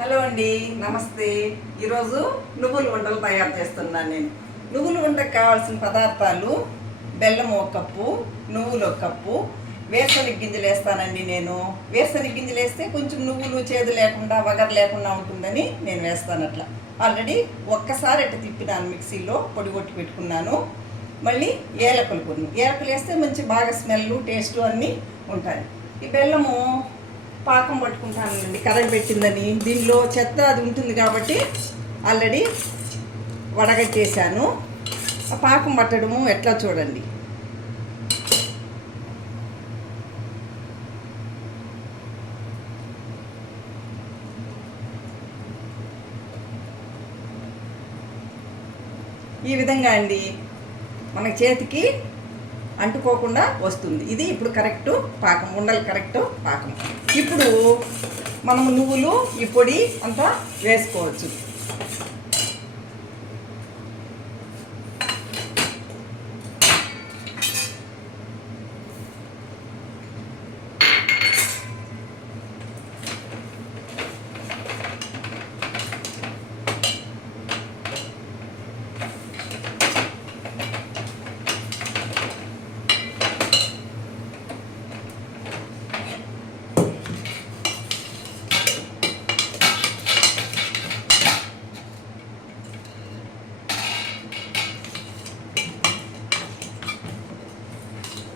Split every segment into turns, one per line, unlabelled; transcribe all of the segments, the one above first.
Hello అండి నమస్తే. ఈరోజు నువ్వుల ఉండలు తయారు చేస్తున్నాను నేను. నువ్వుల ఉండకు కావాల్సిన పదార్థాలు బెల్లం ఒక కప్పు నువ్వులు ఒక కప్పు వేరుశనగ గింజలు వేస్తానండి నేను. వేరుశనగ గింజలు వేస్తే కొంచెం నువ్వులు చేదు లేకుండా వగర లేకుండా ఉంటుందని నేను వేస్తాను అట్లా. ఆల్రెడీ ఒక్కసారి అట్లా తిప్పినాను మిక్సీలో పొడి కొట్టి పెట్టుకున్నాను. మళ్ళీ ఏలకలు కొన్ని. ఏలకలు వేస్తే మంచి బాగా స్మెల్ టేస్ట్ అన్నీ ఉంటాయి. ఈ బెల్లము పాకం పట్టుకుంటానండి కరెంట్ పెట్టిందని. దీనిలో చెత్త అది ఉంటుంది కాబట్టి ఆల్రెడీ వడగట్టేశాను. ఆ పాకం పట్టడము ఎట్లా చూడండి. ఈ విధంగా అండి మన చేతికి అంటుకోకుండా వస్తుంది. ఇది ఇప్పుడు కరెక్టు పాకం ఉండలు కరెక్టు పాకం. ఇప్పుడు మనము నువ్వులు ఈ పొడి అంతా వేసుకోవచ్చు.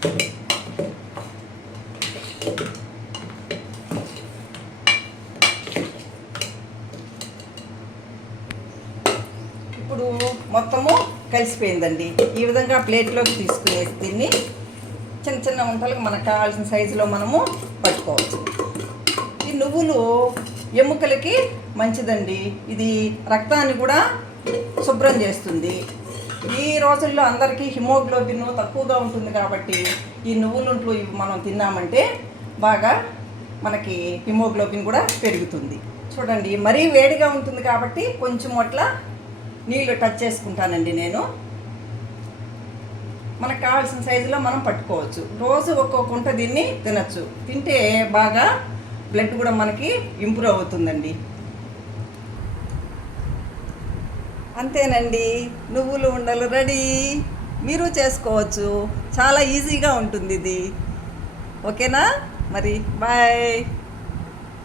ఇప్పుడు మొత్తము కలిసిపోయిందండి. ఈ విధంగా ప్లేట్లోకి తీసుకునేసి దీన్ని చిన్న చిన్న వంటలకు మనకు కావాల్సిన సైజులో మనము పట్టుకోవచ్చు. ఈ నువ్వులు ఎముకలకి మంచిదండి. ఇది రక్తాన్ని కూడా శుభ్రం చేస్తుంది. ఈ రోజుల్లో అందరికీ హిమోగ్లోబిన్ తక్కువగా ఉంటుంది కాబట్టి ఈ నువ్వులుంట్లు ఇవి మనం తిన్నామంటే బాగా మనకి హిమోగ్లోబిన్ కూడా పెరుగుతుంది. చూడండి మరీ వేడిగా ఉంటుంది కాబట్టి కొంచెం అట్లా నీళ్ళు టచ్ చేసుకుంటానండి నేను. మనకు కావాల్సిన సైజులో మనం పట్టుకోవచ్చు. రోజు ఒక్కొక్క కుంట దీన్ని తినచ్చు. తింటే బాగా బ్లడ్ కూడా మనకి ఇంప్రూవ్ అవుతుందండి. అంతేనండి. నువ్వులు ఉండలు రెడీ. మీరు చేసుకోవచ్చు. చాలా ఈజీగా ఉంటుంది ఇది ఓకేనా? మరి బాయ్.